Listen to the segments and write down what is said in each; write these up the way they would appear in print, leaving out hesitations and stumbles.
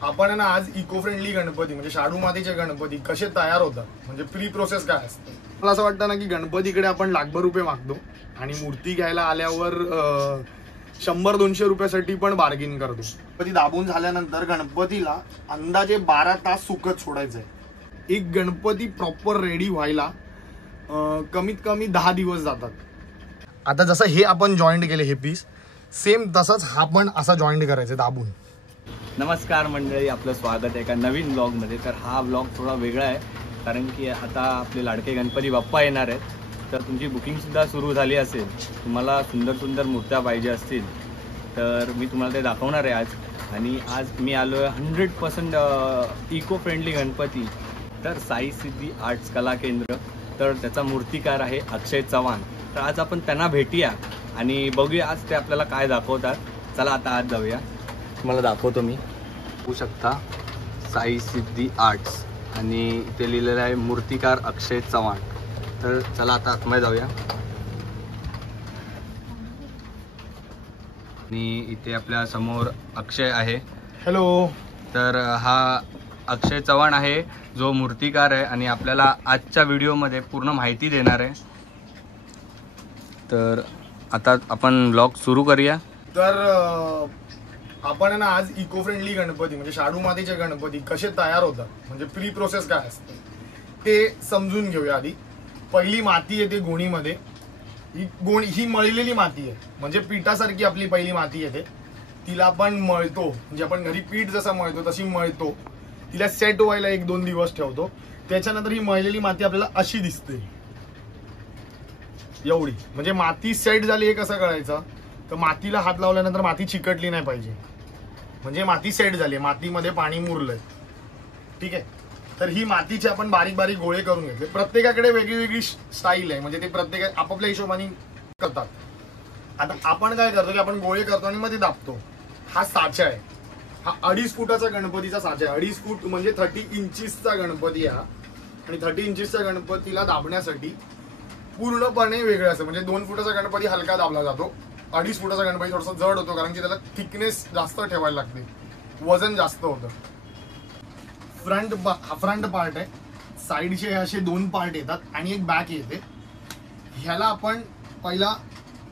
आपण ना आज इको फ्रेंडली गणपती म्हणजे शाडू मातीचे गणपती कसे तयार होतात म्हणजे प्री प्रोसेस काय असते। मला असं वाटतं ना की गणपतीकडे आपण लाखभर रुपये मागतो आणि मूर्ती घ्यायला आल्यावर 100-200 रुपयासाठी पण बार्गेन करतो। गणपती दाबून झाल्यानंतर गणपतीला अंदाजे 12 तास सुकत सोडायचंय। एक गणपती प्रॉपर रेडी व्हायला कमीत कमी 10 दिवस जातात। आता जसं हे आपण जॉईंट केले हे पीस सेम तसंच हा पण असा जॉईंट करायचं दाबून। नमस्कार मंडळी, आपलं स्वागत आहे एका नवीन ब्लॉगमध्ये। तर हा ब्लॉग थोडा वेगळा आहे कारण की आता आपले लाडके गणपती बाप्पा येणार आहेत। तर तुमची बुकिंगसुद्धा सुरू झाली असेल, तुम्हाला सुंदर सुंदर मूर्त्या पाहिजे असतील तर मी तुम्हाला ते दाखवणार आहे आज। आणि आज मी आलो आहे 100% इको फ्रेंडली गणपती तर साई सिद्धी आर्ट्स कला केंद्र। तर त्याचा मूर्तिकार आहे अक्षय चव्हाण। तर आज आपण त्यांना भेटूया आणि बघूया आज ते आपल्याला काय दाखवतात। चला आता आज जाऊया, तुम्हाला दाखवतो। मी बघू शकता साई सिद्धी आर्ट्स आणि इथे लिहिलेलं आहे मूर्तिकार अक्षय चव्हाण। तर चला आता आतमध्ये जाऊया। आणि इथे आपल्या समोर अक्षय आहे। हॅलो। तर हा अक्षय चव्हाण आहे जो मूर्तिकार आहे आणि आपल्याला आजच्या व्हिडिओमध्ये पूर्ण माहिती देणार आहे। तर आता आपण ब्लॉग सुरू करूया। तर आपण ना आज इको फ्रेंडली गणपती म्हणजे शाडू मातीचे गणपती कसे तयार होतात म्हणजे प्री प्रोसेस काय असते ते समजून घेऊया। आधी पहिली माती येते गोणीमध्ये। ही मळलेली माती आहे म्हणजे पिठासारखी आपली पहिली माती येते। तिला आपण मळतो म्हणजे आपण घरी पीठ जसं मळतो तशी मळतो। तिला सेट व्हायला 1-2 दिवस ठेवतो। त्याच्यानंतर ही मळलेली माती आपल्याला अशी दिसते एवढी। म्हणजे माती सेट झाली हे कसं कळायचं तर मातीला हात लावल्यानंतर माती चिकटली नाही पाहिजे म्हणजे माती सेट झाली, मातीमध्ये पाणी मुरलंय। ठीक आहे। तर ही मातीचे आपण बारीक बारीक गोळे करून घेतले। प्रत्येकाकडे वेगळी वेगळी स्टाईल आहे म्हणजे ते प्रत्येक आपापल्या हिशोबाने करतात। आता आपण काय करतो की आपण गोळे करतो आणि मध्ये दाबतो। हा साचा आहे, हा 2.5 फुटाचा गणपतीचा साचा आहे। 2.5 फूट म्हणजे 30 इंचीसचा गणपती आहे हा। आणि 30 इंचीसच्या गणपतीला दाबण्यासाठी पूर्णपणे वेगळं असतं म्हणजे 2 फुटाचा गणपती हलका दाबला जातो, 2.5 फुटाचा गणपती थोडासा जड होतो कारण की त्याला थिकनेस जास्त ठेवायला लागते, वजन जास्त होतं। फ्रंट पार्ट आहे, साईडचे असे 2 पार्ट येतात आणि एक बॅक येते। ह्याला आपण पहिला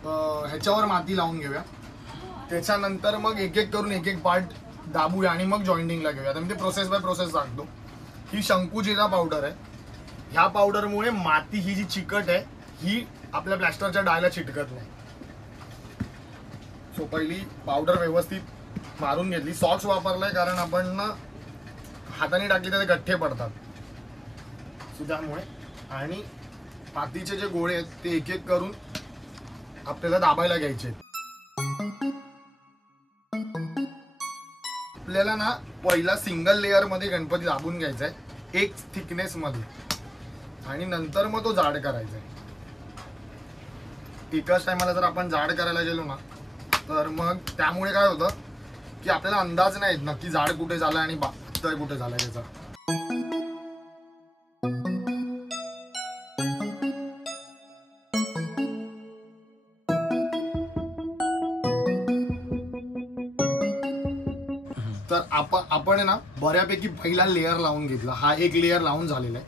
ह्याच्यावर माती लावून घेऊया, त्याच्यानंतर मग एक एक करून एक एक पार्ट दाबूया आणि मग जॉईंटिंगला घेऊया। तर मी ते प्रोसेस बाय प्रोसेस सांगतो। ही शंकुजिरा पावडर आहे। ह्या पावडरमुळे माती ही जी चिकट आहे ही आपल्या प्लॅस्टरच्या डायला चिटकत नाही। सो पहिली पावडर व्यवस्थित मारून घेतली। सॉक्स वापरलाय कारण आपण ना हाताने टाकली तर ते गठ्ठे पडतात त्यामुळे। आणि मातीचे जे गोळे आहेत ते एक एक करून आपल्याला दाबायला घ्यायचे। आपल्याला ना पहिला सिंगल लेअर मध्ये गणपती दाबून घ्यायचा आहे एक थिकनेस मध्ये आणि नंतर मग तो जाड करायचा आहे। एकाच टायमाला जर आपण जाड करायला गेलो ना तर मग त्यामुळे काय होतं की आपल्याला अंदाज नाही येत नक्की जाड कुठे झालाय आणि पातळ कुठे झालाय त्याचा। तर आपण ना बऱ्यापैकी पहिला लेअर लावून घेतला, हा एक लेअर लावून झालेला आहे।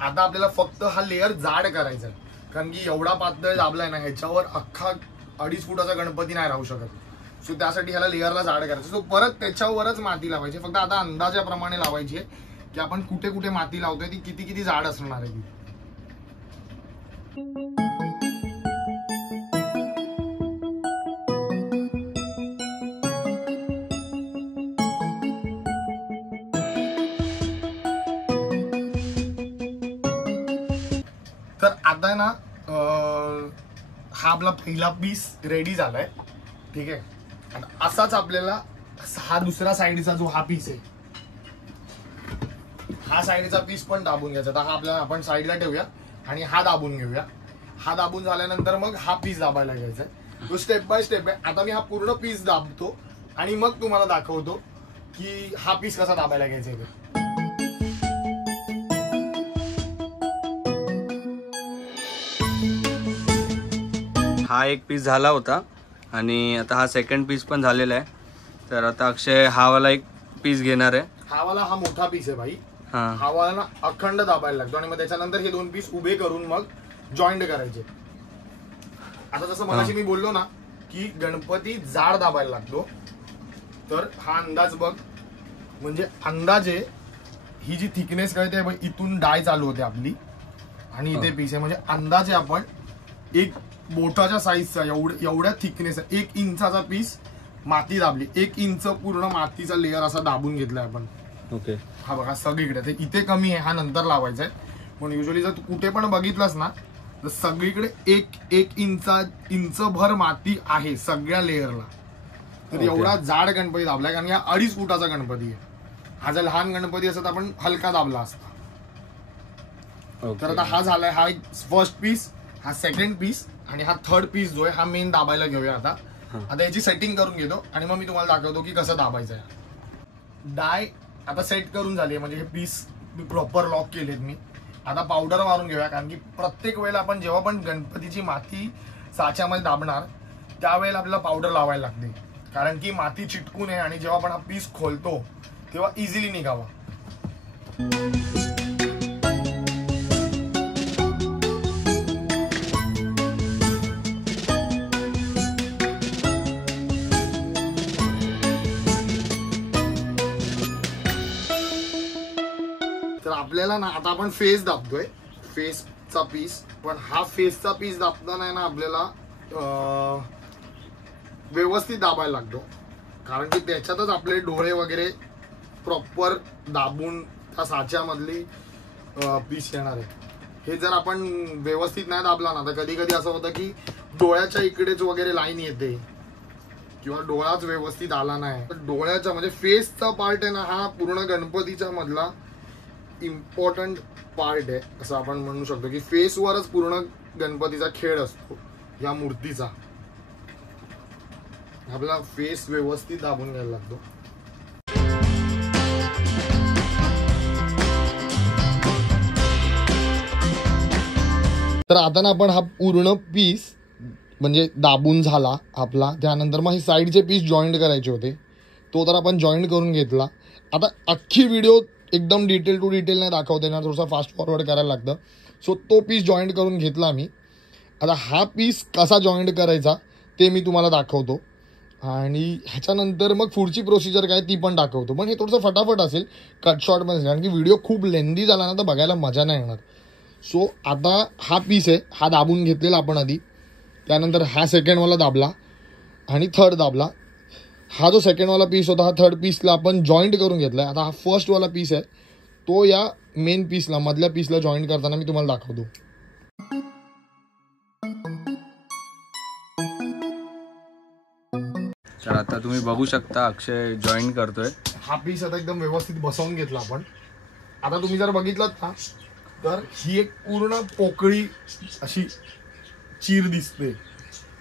आता आपल्याला फक्त हा लेअर जाड करायचा आहे कारण की एवढा पातळ दाबलाय ना ह्याच्यावर अख्खा 2.5 फुटाचा गणपती नाही राहू शकत। सो त्यासाठी ह्याला लेअरला जाड करायचं। सो परत त्याच्यावरच माती लावायची, फक्त आता अंदाजाप्रमाणे लावायची आहे की आपण कुठे कुठे माती लावतोय ती किती किती जाड असणार आहे ती। तर आता ना हा आपला पहिला पीस रेडी झालाय। ठीक आहे। आणि असाच आपल्याला हा दुसरा साईडचा जो हा पीस आहे हा साईडचा पीस पण दाबून घ्यायचा। तर हा आपल्याला आपण साईडला ठेवूया आणि हा दाबून घेऊया। हा दाबून झाल्यानंतर मग हा पीस दाबायला घ्यायचा आहे। तो स्टेप बाय स्टेप आहे। आता मी हा पूर्ण पीस दाबतो आणि मग तुम्हाला दाखवतो की हा पीस कसा दाबायला घ्यायचा आहे। हा एक पीस झाला होता आणि आता हा सेकंड पीस पण झालेला आहे। तर आता अक्षय हा वाला एक पीस घेणार आहे. हा मोठा पीस आहे भाई. हा हा वाला ना अखंड दाबायला लागतो आणि मग त्याच्यानंतर हे 2 पीस उभे करून मग जॉईंट करायचे. आता जसं मगाशी मी बोललो ना की गणपती जाड दाबायला लागतो, तर हा अंदाज बघ. म्हणजे अंदाजे ही जी थिकनेस कळते बघ, इथून डाय चालू होते आपली आणि इथे पीस आहे. म्हणजे अंदाजे आपण एक बोटाच्या साईजचा एवढ्या थिकनेस 1 इंचाचा पीस माती दाबली. 1 इंच पूर्ण मातीचा लेअर असा दाबून घेतलाय आपण. ओके. हा बघा सगळीकडे ते इथे कमी आहे, हा नंतर लावायचा आहे. पण युजली जर तू कुठे पण बघितलंस ना तर सगळीकडे एक इंचभर माती आहे सगळ्या लेअरला. तर एवढा जाड गणपती दाबलाय, कारण हा 2.5 फुटाचा गणपती आहे. हा जर लहान गणपती असता तर आपण हलका दाबला असता. तर आता हा झालाय, हा एक फर्स्ट पीस, हा सेकंड पीस आणि हा थर्ड पीस जो आहे हा मेन दाबायला घेऊया. आता याची सेटिंग करून घेतो आणि मग मी तुम्हाला दाखवतो की कसं दाबायचं आहे. डाय आता सेट करून झाली, म्हणजे हे पीस प्रॉपर लॉक केलेत मी. आता पावडर मारून घेऊया, कारण की प्रत्येक वेळेला आपण जेव्हा पण गणपतीची माती साच्यामध्ये दाबणार त्यावेळेला आपल्याला पावडर लावायला लागते, कारण की माती चिटकू नये आणि जेव्हा आपण हा पीस खोलतो तेव्हा इझिली निघावा. तर आपल्याला ना आता आपण फेस दाबतोय, फेसचा पीस. पण हा फेसचा पीस दाबताना ना आपल्याला व्यवस्थित दाबायला लागतो, कारण की त्याच्यातच आपले डोळे वगैरे प्रॉपर दाबून त्या साच्यामधली पीस येणार आहे. हे जर आपण व्यवस्थित नाही दाबला ना तर कधी कधी असं होतं की डोळ्याच्या इकडेच वगैरे लाईन येते किंवा डोळाच व्यवस्थित आला नाही. डोळ्याचा म्हणजे फेसचा पार्ट आहे ना, हा पूर्ण गणपतीच्या मधला इम्पॉर्टंट पार्ट आहे असं आपण म्हणू शकतो, की फेसवरच पूर्ण गणपतीचा खेळ असतो या मूर्तीचा. आपला फेस व्यवस्थित दाबून घ्यायला लागतो. तर आता ना आपण हा पूर्ण पीस म्हणजे दाबून झाला आपला. त्यानंतर मग हे साईडचे पीस जॉईंट करायचे होते, तो तर आपण जॉईंट करून घेतला. आता अख्खी व्हिडिओ एकदम डिटेल टू डिटेल नाही दाखवते ना, थोडासा फास्ट फॉरवर्ड करायला लागतं. सो तो पीस जॉईंट करून घेतला मी. आता हा पीस कसा जॉईंट करायचा ते मी तुम्हाला दाखवतो आणि ह्याच्यानंतर मग पुढची प्रोसिजर काय ती पण दाखवतो. पण हे थोडंसं फटाफट असेल, कट शॉर्टमध्ये, कारण की व्हिडिओ खूप लेंदी झाला ना तर बघायला मजा नाही येणार. सो आता हा पीस आहे, हा दाबून घेतलेला आपण आधी. त्यानंतर हा सेकंडवाला दाबला आणि थर्ड दाबला. हा जो सेकंडवाला पीस होता हा थर्ड पीसला आपण जॉईंट करून घेतला. आता हा फर्स्टवाला पीस आहे तो या मेन पीसला, मधल्या पीसला जॉईंट करताना मी तुम्हाला दाखवतो. तर आता तुम्ही बघू शकता अक्षय जॉईन करतोय. हा पीस आता एकदम व्यवस्थित बसवून घेतला आपण. आता तुम्ही जर बघितलं ना तर ही एक पूर्ण पोकळी अशी चीर दिसते,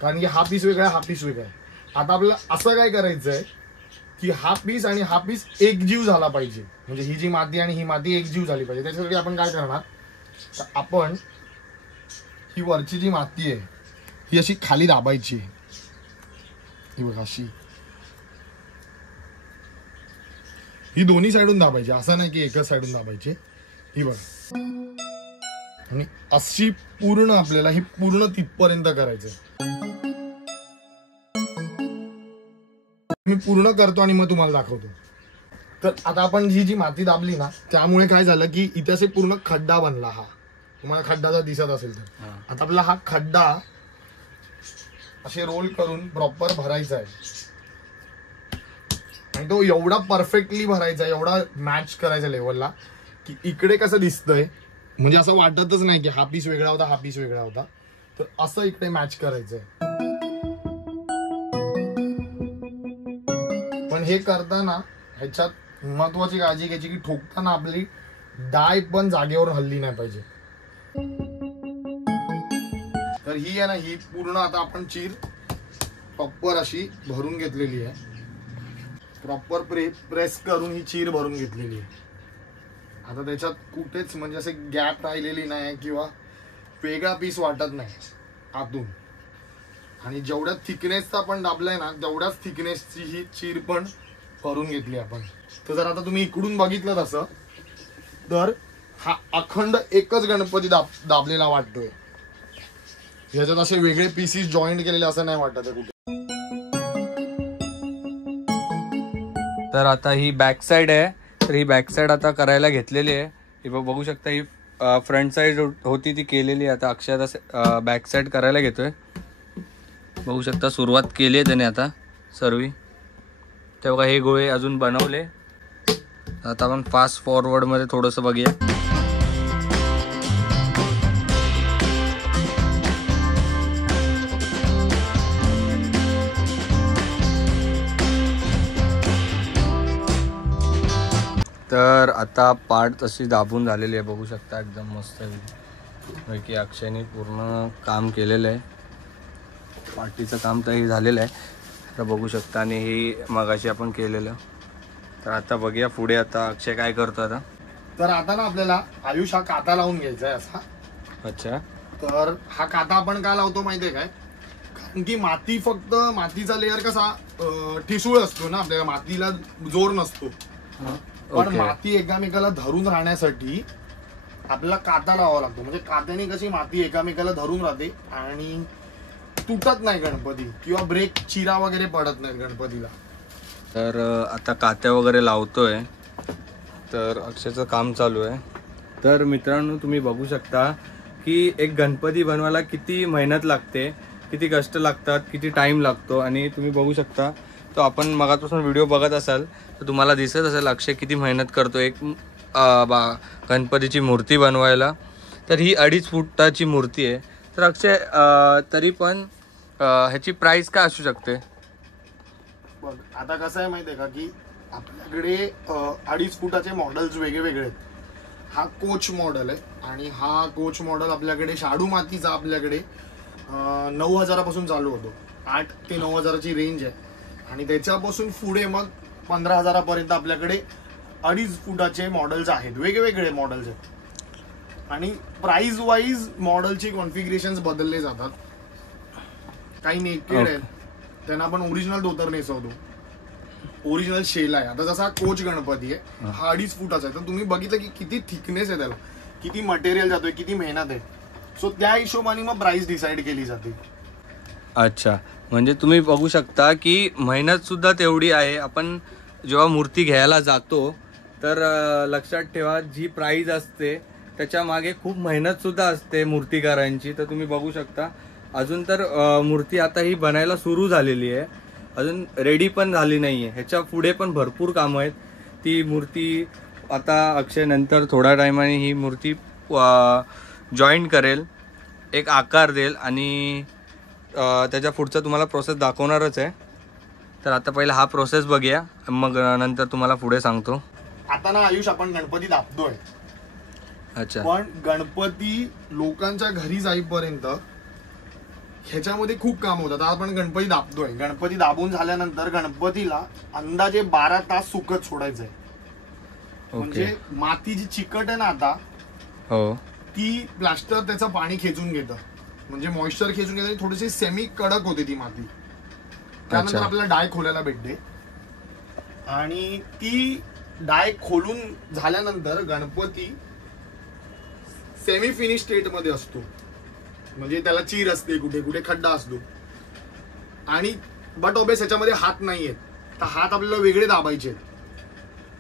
कारण की हा पीस वेगळा हा पीस वेगळा आहे. आता आपल्याला असं काय करायचं आहे की हा पीस आणि हा पीस एकजीव झाला पाहिजे, म्हणजे ही जी माती आणि ही माती एकजीव झाली पाहिजे. त्याच्यासाठी आपण काय करणार, तर आपण ही वरची जी माती आहे ही अशी खाली दाबायची. ही बघा अशी, ही दोन्ही साईडून दाबायची, असं नाही की एकाच साईडून दाबायची. ही बघा, आणि अशी पूर्ण आपल्याला ही पूर्ण तिथपर्यंत करायचं. मी पूर्ण करतो आणि मग तुम्हाला दाखवतो. तर आता आपण ही जी माती दाबली ना त्यामुळे काय झालं की इथे असे पूर्ण खड्डा बनला. हा तुम्हाला खड्डा जर दिसत असेल तर आता आपला हा खड्डा असे रोल करून प्रॉपर भरायचा आहे आणि तो एवढा परफेक्टली भरायचा, एवढा मॅच करायचा लेवलला की इकडे कसं दिसतंय, म्हणजे असं वाटतच नाही की हा पीस वेगळा होता हा पीस वेगळा होता. तर असं इकडे मॅच करायचंय. पण हे करताना ह्याच्यात महत्वाची काळजी घ्यायची की ठोकताना आपली डाय पण जागेवर हल्ली नाही पाहिजे. तर ही आहे ना, ही पूर्ण आता आपण चीर प्रॉपर अशी भरून घेतलेली आहे. प्रॉपर प्रेस करून ही चीर भरून घेतलेली आहे. आता त्याच्यात कुठेच म्हणजे असे गॅप राहिलेली नाही किंवा वेगळा पीस वाटत नाही आतून. आणि जेवढ्या थिकनेसचा आपण दाबलाय ना तेवढ्याच थिकनेसची ही चीर पण करून घेतली आपण. तर जर आता तुम्ही इकडून बघितलं तसं तर हा अखंड एकच गणपती दाबलेला वाटतोय. ह्याच्यात असे वेगळे पीसीस जॉईंट केलेले असं नाही वाटत आहे कुठे. तर आता ही बॅक साईड आहे. तर ही बॅक साईड आता करायला घेतलेली आहे. ही बघू शकता, ही फ्रंट साईड होती ती केलेली आहे. आता अक्षय आता बॅक साईड करायला घेतोय. बघू शकता सुरुवात केली आहे त्याने आता सर्व. तेव्हा हे गोळे अजून बनवले. आता आपण फास्ट फॉरवर्ड मध्ये थोडंसं बघूया. तर आता पार्ट तशी दाबून झालेली आहे. बघू शकता एकदम मस्त की अक्षयने पूर्ण काम केलेलं आहे. पार्टीचं काम तर हे झालेलं आहे. तर बघू शकता आणि हे मगाशी आपण केलेलं. तर आता बघूया पुढे आता अक्षय काय करतो आता. तर आता ना आपल्याला आयुष हा काता लावून घ्यायचा आहे असा. अच्छा. तर हा काता आपण का लावतो माहितीये काय, कारण की माती फक्त मातीचा लेअर कसा ठिसूळ असतो ना, आपल्याला मातीला जोर नसतो. पण माती एकामेकाला धरून राहण्यासाठी आपल्याला काता लावावा लागतो. म्हणजे कात्याने कशी माती एकामेकाला धरून राहते आणि तुटत नाही गणपती, किंवा ब्रेक चिरा वगैरे पडत नाही गणपतीला. तर आता कात्या वगैरे लावतोय. तर अक्षयचं काम चालू आहे. तर मित्रांनो तुम्ही बघू शकता की एक गणपती बनवायला किती मेहनत लागते, किती कष्ट लागतात, किती टाइम लागतो. आणि तुम्ही बघू शकता तो आपण मगापासून व्हिडिओ बघत असाल तर तुम्हाला दिसत असेल अक्षय किती मेहनत करतो एक गणपतीची मूर्ती बनवायला. तर ही 2.5 फुटाची मूर्ती आहे. तर अक्षय तरी पण ह्याची प्राइस काय असू शकते. बघ आता कसं आहे माहिती आहे का की आपल्याकडे 2.5 फुटाचे मॉडेल्स वेगळे वेगळे आहेत. हा कोच मॉडेल आहे आणि हा कोच मॉडेल आपल्याकडे शाडू मातीचा आपल्याकडे 9,000 पासून चालू होतो. 8 ते 9,000ची रेंज आहे. आणि त्याच्यापासून पुढे मग 15,000 पर्यंत आपल्याकडे 2.5 फुटाचे मॉडेल्स आहेत. वेगवेगळे मॉडेल्स आहेत आणि प्राइस वाईज मॉडेलची कॉन्फिगरेशन्स बदलले जातात. काही नेकेड आहेत त्यांना आपण ओरिजिनल धोतर नेसवतो, ओरिजिनल शेल आहे. आता जसा कोच गणपती आहे हा 2.5 फुटाचा आहे. तर तुम्ही बघितलं की किती थिकनेस आहे त्याला, किती मटेरियल जातोय, किती मेहनत आहे. सो त्या हिशोबाने मग प्राइस डिसाईड केली जाते. अच्छा, म्हणजे तुम्ही बघू शकता की मेहनत सुद्धा तेवढी आहे. आपण जेव्हा मूर्ती घ्यायला जातो तर लक्षात ठेवा जी प्राइस असते त्याच्या मागे खूप मेहनत सुद्धा असते मूर्तिकारांची. तर तुम्ही बघू शकता अजून तर मूर्ती आता ही बनायला सुरू झालेली आहे, अजून रेडी पण झाली नाही आहे. ह्याच्या पुढे पण भरपूर कामं आहेत. ती मूर्ती आता अक्षय नंतर थोड्या टायमाने ही मूर्ती जॉईंट करेल, एक आकार देईल आणि त्याच्या पुढचं तुम्हाला प्रोसेस दाखवणारच आहे. तर आता पहिला हा प्रोसेस बघूया, मग नंतर तुम्हाला पुढे सांगतो. आता ना आयुष आपण गणपती दाबतोय. अच्छा. पण गणपती लोकांच्या घरी जाईपर्यंत ह्याच्यामध्ये खूप काम होतात. आपण गणपती दाबतोय, गणपती दाबून झाल्यानंतर गणपतीला अंदाजे 12 तास सुकत सोडायचंय. म्हणजे माती जी चिकट आहे ना आता, हो, ती प्लास्टर त्याचं पाणी खेचून घेतं, म्हणजे मॉइश्चर खेचून घेतं. थोडीशी सेमी कडक होते ती माती. त्यानंतर आपल्याला डाय खोलायला भेटते आणि ती डाय खोलून झाल्यानंतर गणपती सेमी फिनिश स्टेट मध्ये असतो. म्हणजे त्याला चीर असते, कुठे कुठे खड्डा असतो. आणि बट ऑब्वियस ह्याच्यामध्ये हात नाहीयेत, तर हात आपल्याला वेगळे दाबायचे.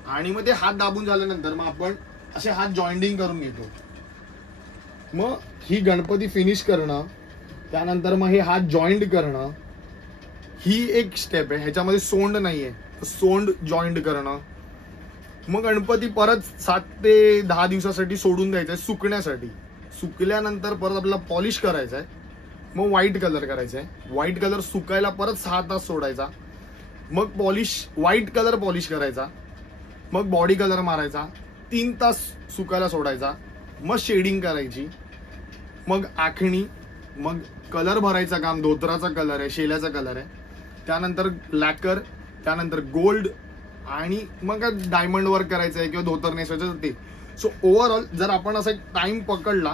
आणि मग ते हात दाबून झाल्यानंतर मग आपण असे हात जॉईंटिंग करून घेतो. मग ही गणपती फिनिश करणं, त्यानंतर मग हे हात जॉईंट करणं, ही एक स्टेप आहे. ह्याच्यामध्ये सोंड नाहीये, सोंड जॉईंट करणं. मग गणपती परत 7 ते 10 दिवसासाठी सोडून द्यायचंय सुकण्यासाठी. सुकल्यानंतर परत आपल्याला पॉलिश करायचंय. मग व्हाईट कलर करायचा आहे. व्हाईट कलर सुकायला परत 6 तास सोडायचा. मग पॉलिश, व्हाईट कलर पॉलिश करायचा. मग बॉडी कलर मारायचा. 3 तास सुकायला सोडायचा. मग शेडिंग करायची. मग आखणी. मग कलर भरायचा काम. धोतराचा कलर आहे, शेल्याचा कलर आहे. त्यानंतर लॅकर, त्यानंतर गोल्ड, आणि मग डायमंड वर्क करायचं आहे किंवा धोतर नेसवायचं ते. सो ओव्हरऑल जर आपण असा एक टाइम पकडला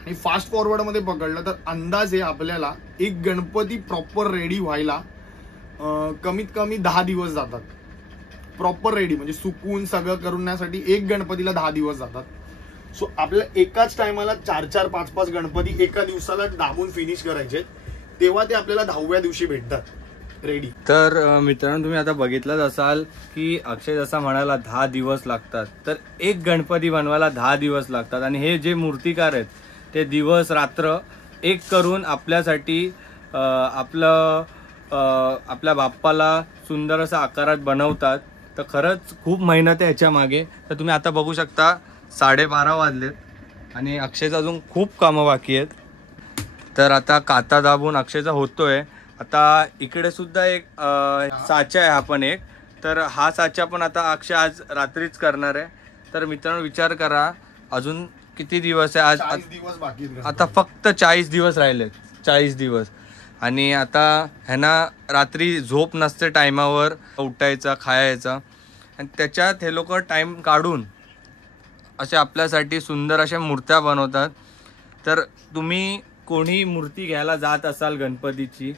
आणि फास्ट फॉरवर्ड मध्ये पकडलं तर अंदाजे आपल्याला एक गणपती प्रॉपर रेडी व्हायला कमीत कमी 10 दिवस जातात प्रॉपर रेडी, म्हणजे सुकून सगळं करण्यासाठी एक गणपतीला 10 दिवस जातात. सो आपल्याला एकाच टायमाला 4-4, 5-5 गणपती एका दिवसाला दाबून फिनिश करायचे, तेव्हा ते आपल्याला 10व्या दिवशी भेटतात रेडी. तर मित्रांनो, तुम्ही आता बघितलंच असाल की अक्षय जसा म्हणाला 10 दिवस लागतात, तर एक गणपती बनवायला 10 दिवस लागतात. आणि हे जे मूर्तिकार आहेत ते दिवस रात्र एक करून आपल्यासाठी आपल्या बाप्पाला सुंदर असा आकारात बनवतात. तर खरंच खूप मेहनत आहे ह्याच्या मागे. तर तुम्ही आता बघू शकता 12:30 वाजलेत आणि अक्षयचं अजून खूप कामं बाकी आहेत. तर आता काता दाबून अक्षयचा होतोय. आता इकडे सुद्धा एक साचा आहे हा पण एक, तर हा साचा पण आता अक्षय आज रात्रीच करणार आहे. तर मित्रांनो विचार करा अजून किती दिवस आहे. आज 40 दिवस बाकी आहेत. आता फक्त 40 दिवस राहिलेत, 40 दिवस. आणि आता ह्यांना रात्री झोप नसते, टायमावर उठायचा खायचा, आणि त्याच्यात हे लोक टाईम काढून असे आपल्यासाठी सुंदर अशा मूर्त्या बनवतात. तर तुम्ही कोणी मूर्ती घ्यायला जात असाल गणपतीची,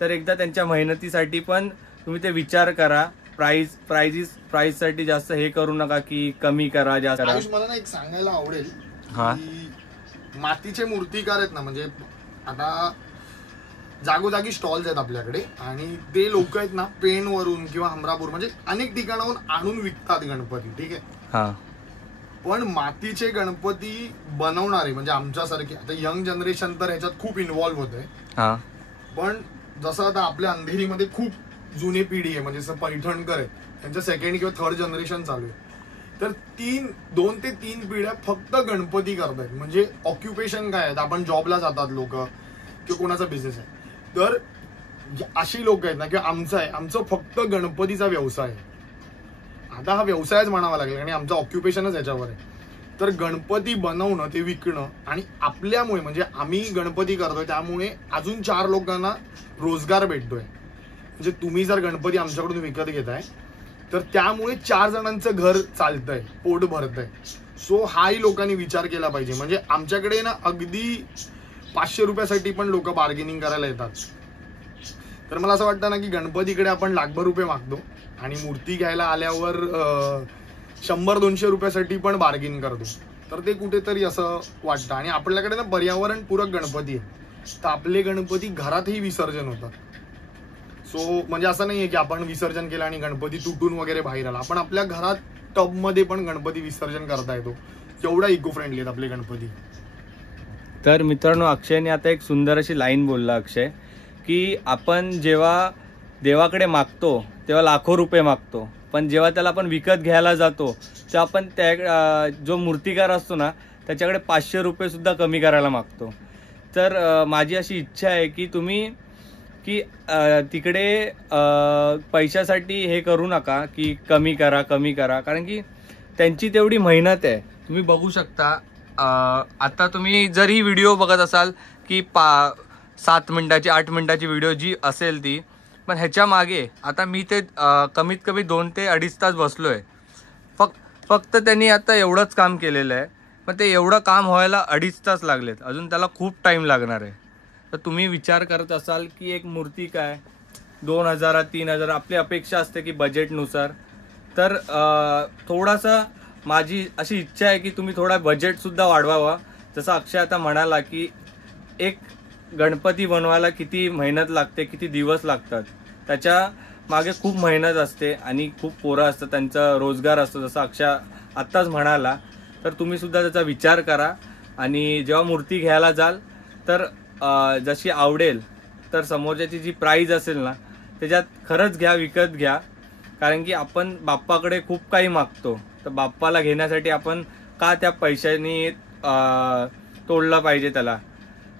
तर एकदा त्यांच्या मेहनतीसाठी पण तुम्ही ते विचार करा. प्राइससाठी जास्त हे करू नका की कमी करा जास्त करा. मला ना एक सांगायला आवडेल, हा, मातीचे मूर्तिकार आहेत ना, म्हणजे आता जागोजागी स्टॉल्स आहेत आपल्याकडे, आणि ते लोक आहेत ना पेणवरून किंवा हमरापूर म्हणजे अनेक ठिकाणाहून आणून विकतात गणपती. ठीक आहे. हा, पण मातीचे गणपती बनवणारे म्हणजे आमच्यासारखे आता यंग जनरेशन तर ह्याच्यात खूप इन्व्हॉल्व्ह होत आहे. हा, पण जसं आता आपल्या अंधेरीमध्ये खूप जुनी पिढी आहे, म्हणजे जसं पैठणकर आहेत, त्यांचं 2nd किंवा 3rd जनरेशन चालू आहे. तर 2 ते 3 पिढ्या फक्त गणपती करतायत. म्हणजे ऑक्युपेशन काय आहेत, आपण जॉबला जातात लोक किंवा कोणाचा बिझनेस आहे, तर अशी लोक आहेत ना किंवा आमचं फक्त गणपतीचा व्यवसाय आहे. आता हा व्यवसायच म्हणावा लागेल आणि आमचं ऑक्युपेशनच याच्यावर आहे. तर गणपती बनवणं, ते विकणं, आणि आपल्यामुळे म्हणजे आम्ही गणपती करतोय त्यामुळे अजून 4 लोकांना रोजगार भेटतोय. म्हणजे तुम्ही जर गणपती आमच्याकडून विकत घेताय तर त्यामुळे 4 जणांचं घर चालतंय, पोट भरतंय. सो हाही लोकांनी विचार केला पाहिजे. म्हणजे आमच्याकडे ना अगदी 500 रुपयासाठी पण लोक बार्गेनिंग करायला येतात. तर मला असं वाटतं ना की गणपतीकडे आपण लाखभर रुपये मागतो आणि मूर्ती घ्यायला आल्यावर 100-200 रुपयासाठी पण बार्गेन करतो. तर ते कुठेतरी असं वाटतं. आणि आपल्याकडे ना पर्यावरणपूरक गणपती आहे, तर आपले गणपती घरातही विसर्जन होतात. सो म्हणजे असं नाहीये की आपण विसर्जन केलं आणि गणपती तुटून वगैरे बाहेर आला. आपण आपल्या घरात टबमध्ये पण गणपती विसर्जन करता येतो. एवढा इको फ्रेंडली आहेत आपले गणपती. तर मित्रांनो, अक्षयने आता एक सुंदर अशी लाईन बोलला अक्षय, की आपण जेव्हा देवाकडे मागतो तेव्हा लाखो रुपये मागतो, पण जेव्हा त्याला आपण विकत घ्यायला जातो तेव्हा आपण त्या जो मूर्तिकार असतो ना त्याच्याकडे 500 रुपये सुद्धा कमी करायला मागतो. तर माझी अशी इच्छा आहे की तुम्ही तिकडे पैशासाठी हे करू नका की कमी करा, कारण की त्यांची तेवढी मेहनत आहे. तुम्ही बघू शकता. आता तुम्ही जर ही व्हिडिओ बघत असाल की 7 मिनिटाची 8 मिनिटाची व्हिडिओ जी असेल ती, पण ह्याच्या मागे आता मी ते कमीत कमी 2 ते 2.5 तास बसलोय. फक्त त्यांनी आता एवढंच काम केलेलं आहे, पण ते एवढं काम व्हायला 2.5 तास लागलेत. अजून त्याला खूप टाईम लागणार आहे. तर तुम्ही विचार करत असाल की एक मूर्ती काय 2,000-3,000 आपली अपेक्षा असते की बजेटनुसार. तर थोडासा माझी अशी इच्छा आहे की तुम्ही थोडा बजेटसुद्धा वाढवावा. जसं अक्षय आता म्हणाला की एक गणपती बनवायला किती मेहनत लागते, किती दिवस लागतात, त्याच्या मागे खूप मेहनत असते आणि खूप पोरं असतात, त्यांचा रोजगार असतो, जसं अक्षय आत्ताच म्हणाला. तर तुम्ही सुद्धा त्याचा विचार करा आणि जेव्हा मूर्ती घ्यायला जाल तर जशी आवडेल तर समोरच्याची जी प्राईज असेल ना त्याच्यात खरंच घ्या, विकत घ्या. कारण की आपण बाप्पाकडे खूप काही मागतो, तर बाप्पाला घेण्यासाठी आपण का त्या पैशांनी तोडला पाहिजे त्याला.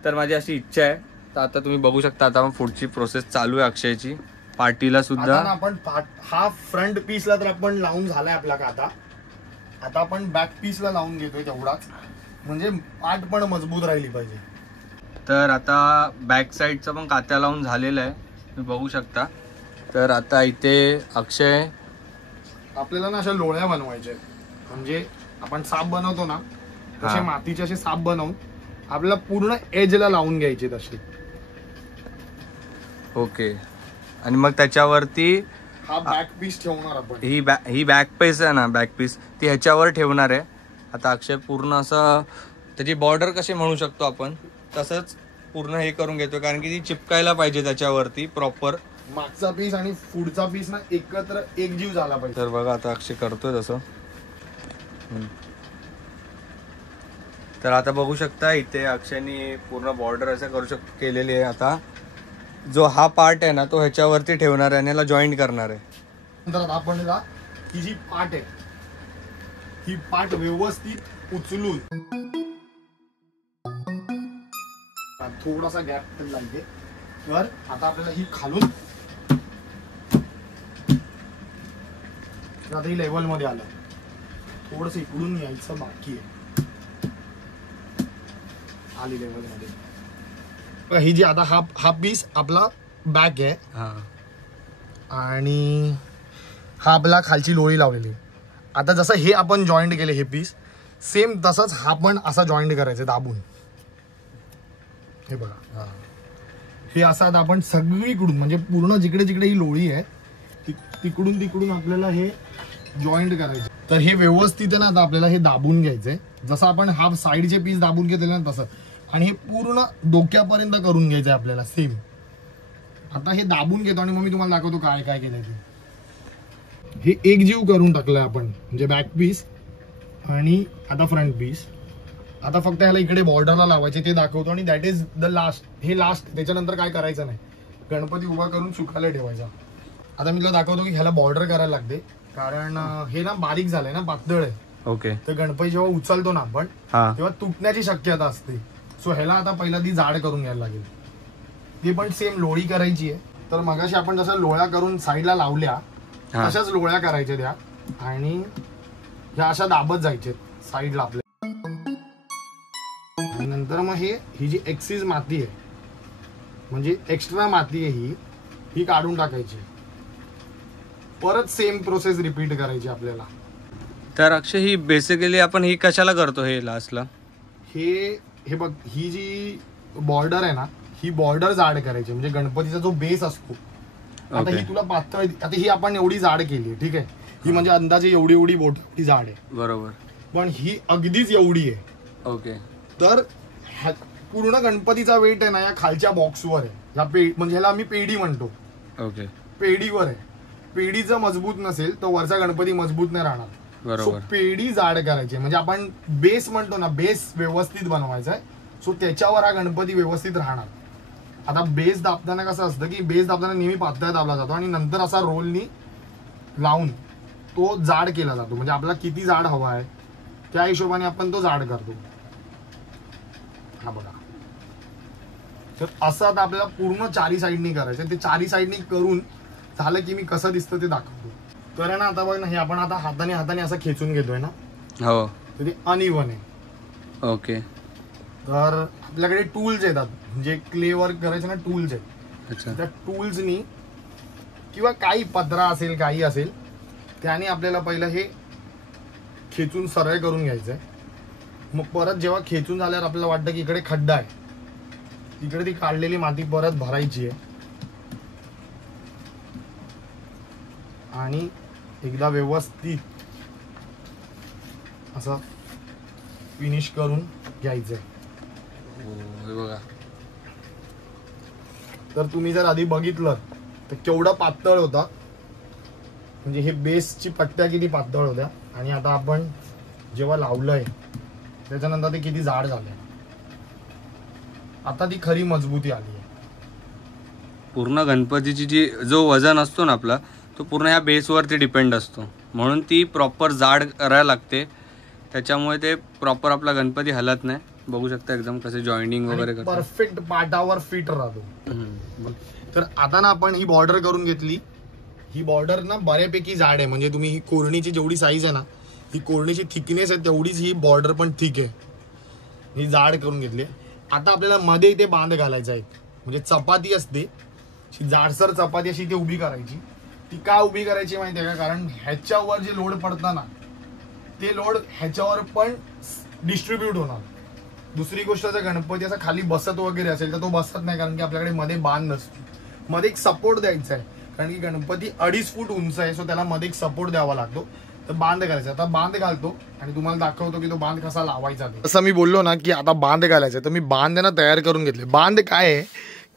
तर माझी अशी इच्छा आहे. तर आता तुम्ही बघू शकता आता पुढची प्रोसेस चालू आहे अक्षयची. पार्टीला सुद्धा आपण हा फ्रंट पीसला तर आपण लावून झालाय आपला काता. आता आपण बॅक पीसला लावून घेतोय तेवढाच, म्हणजे पाठ पण मजबूत राहिली पाहिजे. तर आता बॅक साईडचं पण कात्या लावून झालेलं आहे, तुम्ही बघू शकता. तर आता इथे अक्षय आपल्याला ना अशा लोळ्या बनवायच्या, म्हणजे आपण साप बनवतो ना तसे मातीचे असे साप बनवून आपल्याला पूर्ण एजला लावून घ्यायचे तसे. ओके. आणि मग त्याच्यावरती हा बॅक पीस ठेवणार आपण. ही बॅक पीस आहे ना, बॅक पीस ती ह्याच्यावर ठेवणार आहे. आता अक्षय पूर्ण असं त्याची बॉर्डर कशी म्हणू शकतो आपण तसंच पूर्ण हे करून घेतो, कारण की ती चिपकायला पाहिजे त्याच्यावरती प्रॉपर. मागचा पीस आणि पुढचा पीस ना एकत्र एकजीव झाला पाहिजे. तर बघा आता अक्षय करतोय तसं. तर आता बघू शकता इथे अक्षयनी पूर्ण बॉर्डर असं केलेली आहे. आता जो हा पार्ट आहे ना तो ह्याच्यावरती ठेवणार आहे आणि याला जॉईंट करणार आहे. नंतर आपण ही जी पार्ट आहे ही पार्ट व्यवस्थित उचलून थोडासा गॅप लागते. तर आता आपल्याला ही खालून आता ही लेवल मध्ये आलं, थोडस इकडून यायचं बाकी आहे. आली लेवल मध्ये. ही जी आता हा पीस आपला बॅक आहे आणि हा आपला खालची लोळी लावलेली. आता जसं हे आपण जॉईंट केले हे पीस सेम तसंच हा पण असा जॉईंट करायचं दाबून. हे बघा हे असं आता आपण सगळीकडून म्हणजे पूर्ण जिकडे जिकडे ही लोळी आहे तिकडून आपल्याला हे जॉईंट करायचे. तर हे व्यवस्थित आहे ना आता आपल्याला हे दाबून घ्यायचंय, जसं आपण हा साईडचे पीस दाबून घेतले ना तसं. आणि हे पूर्ण डोक्यापर्यंत करून घ्यायचंय आपल्याला सेम. आता हे दाबून घेतो आणि मग मी तुम्हाला दाखवतो काय काय केलंय ते. हे एकजीव करून टाकलंय आपण, म्हणजे बॅक पीस आणि आता फ्रंट पीस. आता फक्त ह्याला इकडे बॉर्डरला लावायचे ते दाखवतो आणि दॅट इज द लास्ट. हे लास्ट, त्याच्यानंतर काय करायचं नाही. गणपती उभा करून सुकायला ठेवायचा. आता मी तुला दाखवतो की ह्याला बॉर्डर करायला लागते, कारण हे ना बारीक झालंय ना, पातळ आहे. ओके. तर गणपती जेव्हा उचलतो ना आपण तेव्हा तुटण्याची शक्यता असते. सो ह्याला आता पहिला ती जाड करून घ्यायला लागेल. ती पण सेम लोळी करायची आहे. तर मगाशी आपण जसं लोळ्या करून साईडला लावल्या तशाच लोळ्या करायच्या त्या आणि ह्या अशा दाबत जायचे साईडला आपल्या. आणि नंतर मग ही जी एक्सिस माती आहे म्हणजे एक्स्ट्रा माती आहे ही काढून टाकायची. परत सेम प्रोसेस रिपीट करायची आपल्याला. तर अक्षय ही बेसिकली आपण ही कशाला करतो हे लास्टला? हे बघ, ही जी बॉर्डर आहे ना ही बॉर्डर जाड करायची, म्हणजे गणपतीचा जो बेस असतो. आता ही तुला पातळ, आता ही आपण एवढी जाड केली ठीक आहे. ही म्हणजे अंदाजे एवढी बोट ती जाड आहे बरोबर, पण ही अगदीच एवढी आहे. ओके. तर पूर्ण गणपतीचा वेट आहे ना या खालच्या बॉक्सवर आहे. या म्हणजे ह्याला आम्ही पेढी म्हणतो. ओके. पेढीवर आहे. पेढी जर मजबूत नसेल तर वरचा गणपती मजबूत नाही राहणार. बरोबर. पेढी जाड करायची म्हणजे आपण बेस म्हणतो ना, बेस व्यवस्थित बनवायचा आहे. सो त्याच्यावर हा गणपती व्यवस्थित राहणार. आता बेस दाबताना कसं असतं की बेस दाबताना नेहमी पातळ दाबला जातो आणि नंतर असा रोलनी लावून तो जाड केला जातो. म्हणजे आपला किती जाड हवा आहे त्या हिशोबाने आपण तो जाड करतो. हा बघा. तर असं आता आपल्याला पूर्ण चारी साईडनी करायचं. ते चारी साईडनी करून झालं की मी कसं दिसतं ते दाखवतो. तर ना आता बघ ना, हे आपण आता हाताने असं खेचून घेतोय ना. हो. तर ते अनइव्हन आहे. ओके. तर आपल्याकडे टूल्स येतात, म्हणजे क्ले वर्क करायचे ना टूल्स आहेत. त्या टूल्सनी किंवा काही पत्रा असेल काही असेल त्याने आपल्याला पहिलं हे खेचून सरळ करून घ्यायचंय. मग परत जेव्हा खेचून झाल्यावर आपल्याला वाटतं की इकडे खड्डा आहे, तिकडे ती काढलेली माती परत भरायची आहे आणि एकदा व्यवस्थित असं फिनिश करून घ्यायचंय. बघा. तर तुम्ही जर आधी बघितलं तर केवढा पातळ होता, म्हणजे हे बेसची पट्ट्या किती पातळ होत्या आणि आता आपण जेव्हा लावलंय त्याच्यानंतर ते किती जाड झालंय. आता ती खरी मजबूती आली आहे. पूर्ण गणपतीची जी जो वजन असतो ना आपला तो पूर्ण ह्या बेसवरती डिपेंड असतो, म्हणून ती प्रॉपर जाड करायला लागते. त्याच्यामुळे ते प्रॉपर आपला गणपती हलत नाही. बघू शकता एकदम कसे जॉईनिंग वगैरे करतो, परफेक्ट पाटावर फिट राहतो. तर आता ना आपण ही बॉर्डर करून घेतली. ही बॉर्डर ना बऱ्यापैकी जाड आहे, म्हणजे तुम्ही ही कोरणीची जेवढी साईज आहे ना, ही कोरणीची थिकनेस आहे तेवढीच ही बॉर्डर पण ठीक आहे. ही जाड करून घेतली. आता आपल्याला मध्ये इथे बांध घालायचा आहे, म्हणजे चपाती असते जाडसर चपाती अशी इथे उभी करायची. ती का उभी करायची माहिती आहे का? कारण ह्याच्यावर जे लोड पडतं ना ते लोड ह्याच्यावर पण डिस्ट्रीब्यूट होणार. दुसरी गोष्ट, जर गणपती असा खाली बसत वगैरे असेल तर तो बसत नाही, कारण की आपल्याकडे मध्ये बांध नसतो. मध्ये एक सपोर्ट द्यायचा आहे, कारण की गणपती 2.5 फूट उंच आहे, सो त्याला मध्ये एक सपोर्ट द्यावा लागतो. तर बांध घालायचा. आता बांध घालतो आणि तुम्हाला दाखवतो की तो बांध कसा लावायचा. असं मी बोललो ना की आता बांध घालायचा, तर मी बांध ना तयार करून घेतले. बांध काय आहे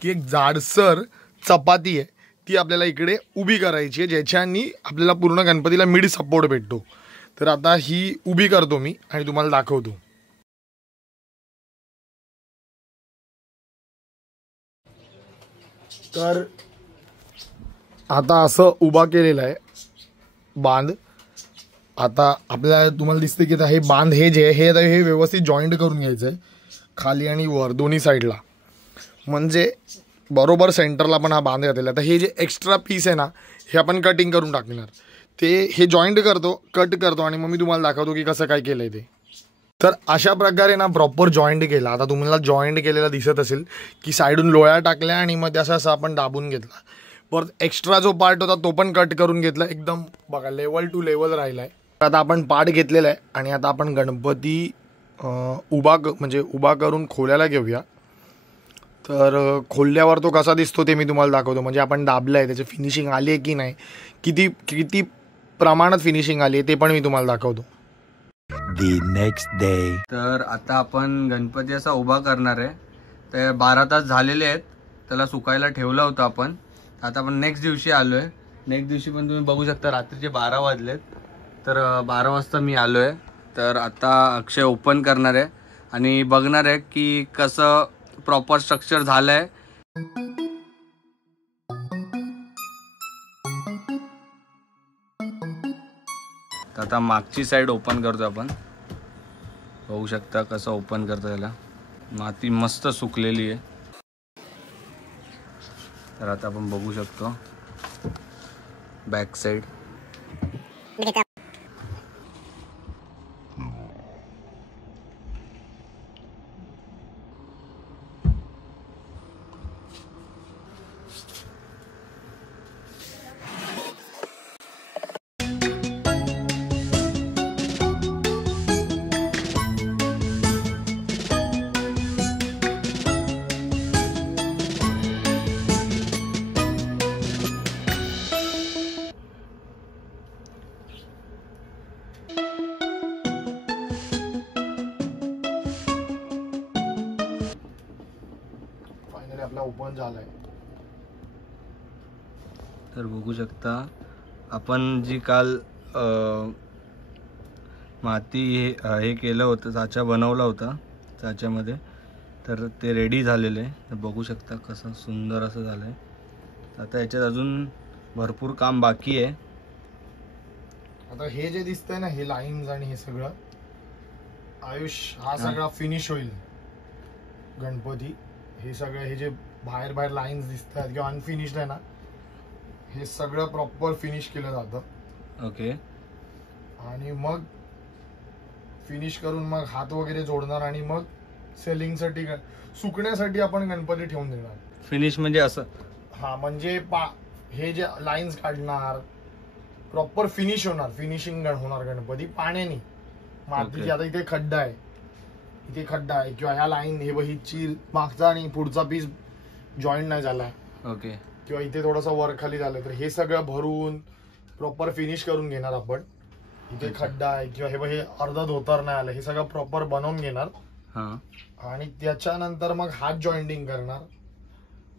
की एक जाडसर चपाती आहे, ती आपल्याला इकडे उभी करायची आहे, ज्याच्यानी आपल्याला पूर्ण गणपतीला मिड सपोर्ट भेटतो. तर आता ही उभी करतो मी आणि तुम्हाला दाखवतो. तर आता असं उभा केलेला आहे बांध. आता आपल्याला तुम्हाला दिसते की हे बांध हे जे आहे हे व्यवस्थित जॉईंट करून घ्यायचं आहे खाली आणि वर दोन्ही साईडला, म्हणजे बरोबर सेंटरला पण हा बांध घातलेला. आता हे जे एक्स्ट्रा पीस आहे ना हे आपण कटिंग करून टाकणार. ते हे जॉईंट करतो, कट करतो आणि मग मी तुम्हाला दाखवतो की कसं काय केलंय ते. तर अशा प्रकारे ना प्रॉपर जॉईंट केला. आता तुम्हाला जॉईंट केलेला दिसत असेल की साईडून लोळ्या टाकल्या आणि मग असं असं आपण दाबून घेतला. परत एक्स्ट्रा जो पार्ट होता तो पण कट करून घेतला. एकदम बघा लेवल टू लेवल राहिला आहे. आता आपण पार्ट घेतलेला आहे आणि आता आपण गणपती उभा करून खोल्याला घेऊया. तर खोलल्यावर तो कसा दिसतो ते मी तुम्हाला दाखवतो. म्हणजे आपण दाबलं आहे, त्याची फिनिशिंग आली आहे की नाही, किती प्रमाणात फिनिशिंग आली आहे ते पण मी तुम्हाला दाखवतो. The next day. तर आता आपण गणपती असा उभा करणार आहे. ते 12 तास झालेले आहेत, त्याला सुकायला ठेवलं होतं आपण. आता आपण नेक्स्ट दिवशी आलो आहे. नेक्स्ट दिवशी पण तुम्ही बघू शकता रात्रीचे 12 वाजलेत. तर 12 वाजता मी आलो आहे. तर आता अक्षय ओपन करणार आहे आणि बघणार आहे की कसं प्रॉपर स्ट्रक्चर झालं आहे. आता मागची साईड ओपन करतो आपण. बघू शकता कसं ओपन करतो त्याला. माती मस्त सुकलेली आहे. तर आता आपण बघू शकतो बॅक साईड. आपला ओपन झालाय. तर बघू शकता आपण जी काल माती हे केलं होतं, साचा बनवला होता साच्यामध्ये, तर ते रेडी झालेलं आहे. तर बघू शकता कसं सुंदर असं झालं आहे. आता याच्यात अजून भरपूर काम बाकी आहे. आता हे जे दिसतंय ना हे लाईन्स आणि हे सगळं हा सगळा फिनिश होईल गणपती. हे सगळं हे जे बाहेर लाईन्स दिसतात किंवा अनफिनिश्ड आहे ना, हे सगळं प्रॉपर फिनिश केलं जातं. ओके. आणि मग फिनिश करून मग हात वगैरे जोडणार आणि मग सेलिंगसाठी सुकण्यासाठी आपण गणपती ठेवून देणार. फिनिश म्हणजे असं? हा, म्हणजे हे जे लाईन्स काढणार प्रॉपर फिनिश होणार, फिनिशिंग होणार गणपती पाण्याने. मातीची आता इथे खड्डा आहे, इथे खड्डा आहे किंवा ह्या लाईन हे बहीची मागचा आणि पुढचा पीस जॉईंट नाही झालाय. ओके. किंवा इथे थोडासा वर खाली झालं, तर हे सगळं भरून प्रॉपर फिनिश करून घेणार आपण. इथे खड्डा आहे किंवा हे अर्धा धोतर नाही आलं, हे सगळं प्रॉपर बनवून घेणार. आणि त्याच्यानंतर मग हात जॉईंटिंग करणार.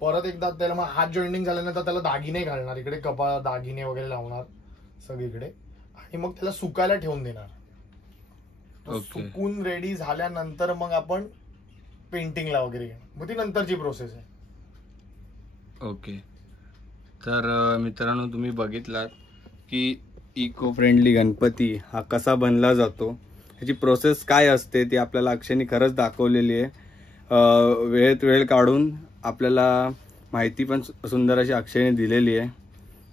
परत एकदा त्याला मग हात जॉईंटिंग झाल्यानंतर त्याला दागिने घालणार, इकडे कपाळात दागिने वगैरे लावणार सगळीकडे, आणि मग त्याला सुकायला ठेवून देणार. सुकून रेडी झाल्यानंतर मग आपण पेंटिंगला वगैरे घेणार. मग ती नंतरची प्रोसेस आहे. ओके. तर मित्रांनो, तुम्ही बघितलात की इको फ्रेंडली गणपती हा कसा बनला जातो, ह्याची प्रोसेस काय असते ती आपल्याला अक्षयने खरंच दाखवलेली आहे. वेळेत वेळ काढून आपल्याला माहिती पण सुंदर अशी अक्षयने दिलेली आहे.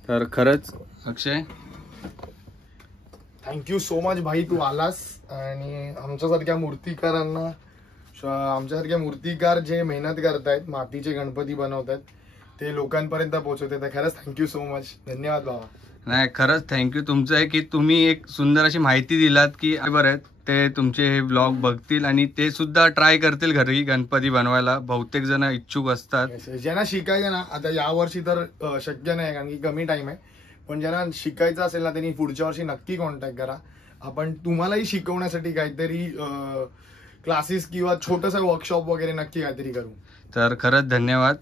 तर खरंच अक्षय थँक्यू सो मच भाई, तू आलास. आणि आमच्यासारख्या मूर्तिकार जे मेहनत करतायत, मातीचे गणपती बनवतात, ते लोकांपर्यंत पोहोचवतात. खरंच थँक्यू सो मच. धन्यवाद बाबा. नाही खरंच थँक्यू तुमचं आहे की तुम्ही एक सुंदर अशी माहिती दिलात की बरं आहे ते तुमचे हे ब्लॉग बघतील आणि ते सुद्धा ट्राय करतील घरी गणपती बनवायला. बहुतेक जण इच्छुक असतात. ज्यांना शिकायचं ना, आता यावर्षी तर शक्य नाही कारण की कमी टाइम आहे, पण ज्यांना शिकायचं असेल ना त्यांनी पुढच्या वर्षी नक्की कॉन्टॅक्ट करा. आपण तुम्हालाही शिकवण्यासाठी काहीतरी क्लासेस किंवा छोटंसं वर्कशॉप वगैरे नक्की काहीतरी करू. तर खरंच धन्यवाद.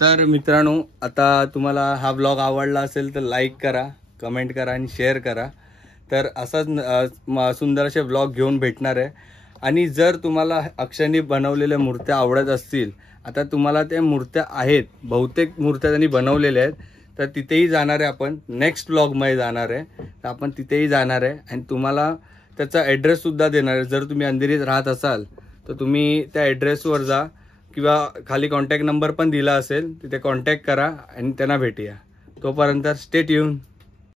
तर मित्रांनो, आता तुम्हाला हा ब्लॉग आवडला असेल तर लाईक करा, कमेंट करा आणि शेअर करा. तर असाच सुंदर असे ब्लॉग घेऊन भेटणार आहे. आणि जर तुम्हाला अक्षयनी बनवलेल्या मूर्त्या आवडत असतील, आता तुम्हाला त्या मूर्त्या आहेत, बहुतेक मूर्त्या त्यांनी बनवलेल्या आहेत, तर तिथेही जाणार आहे आपण. नेक्स्ट ब्लॉगमध्ये जाणार आहे, तर आपण तिथेही जाणार आहे आणि तुम्हाला त्याचा ॲड्रेससुद्धा देणार आहे. जर तुम्ही अंधेरीत राहत असाल तर तुम्ही त्या ॲड्रेसवर जा किंवा खाली कॉन्टॅक्ट नंबर पण दिला असेल, तिथे कॉन्टॅक्ट करा आणि त्यांना भेटूया. तोपर्यंत स्टे ट्यून.